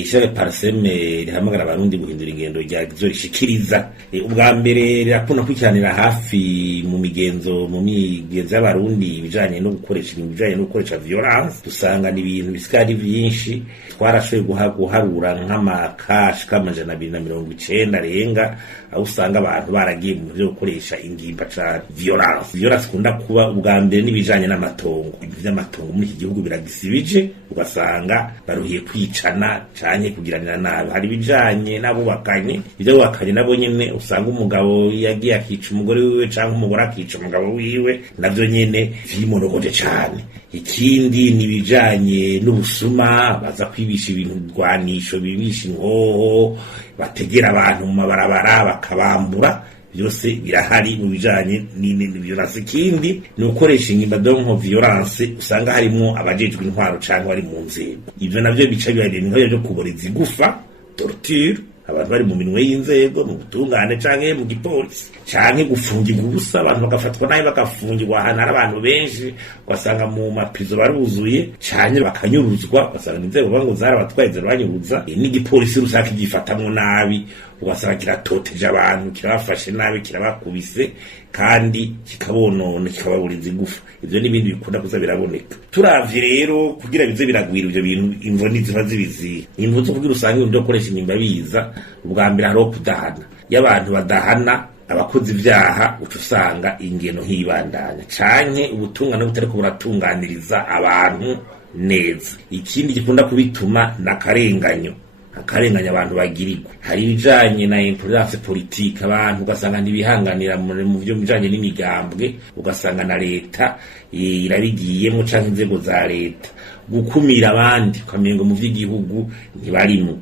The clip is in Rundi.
Ishyaka Parseme rihamagara abarundi guhindura ingendo ryagizo rishikiriza ubwa mbere rirakunda kwikiranira hafi mu migenzo y'abarundi ibijanye no gukoresha violence. Dusanga ni ibintu bisikari byinshi twarashoboye guharura nk'amakashi k'amajana 290 arenga, aho usanga abantu baragiye mu byo gukoresha ingimba ca violence kunda kuba ubwa mbere n'ibijanye n'amatongo. Ivy'amatongo muri iki gihugu biragisibije, ugasanga baruhiye kwicana canye kugiranira nabi. Hari bijanye n'abubakanye, ivyo bakanye nabo nyene usanga umugabo yagiye akica umugore wiwe canke umugore akica umugabo wiwe, navyo nyene vyimonogoje cane. Ikindi ni bijanye n'ubusuma, baza kwibisha ibintu rwanisho, bibisha inkoho, bategera abantu mu mabarabara bakabambura. Byose birahari mu bijanye n'ibintu violence. Ikindi ni ukoresha ingimba donko violence, usanga harimo abajejwe intwaro canke bari mu nzego. Ivyo navyo bica bibari n'inkoyo yo kuboreza igufa, torture, abantu bari mu minwe y'inzego, mu butungane canke mu gipolisi, canke gufungirwa ubusa, abantu bagafatwa nabi bagafungirwa ahantu hari abantu benshi, ugasanga mu maprizo baruzuye, canke bakanyuruzwa, ugasanga inzego bango zarabatwaye zirabanyuruza, n'igipolisi rusaka gifatamwo nabi, ugasanga kiratoteje abantu, kirabafashe nabi, kirabakubise kandi kikabonona, kikababuriza igufa. Ivyo n'ibindi bikunda kuza biraboneka. Turavye rero kugira bize biragwira ivyo bintu, imvo niziba zibizi. Imvo zo kugira usanga ibintu byo gukoresha ingimba biza, ubwa mbere hariho kudahana. Y'abantu badahana abakozi ivyaha, ucusanga ingeno hibandanya canke ubutungane butariko buratunganiriza abantu neza. Ikindi gikunda kubituma n'akarenganyo abantu bagirirwa. Hari ibijanye na intolerance politique, abantu ugasanga ntibihanganira mu byo bijanye n'imigambwe, ugasanga na leta irabigiyemo canke inzego za leta gukumira abandi, ukamengo mu vy'igihugu ntibarimo.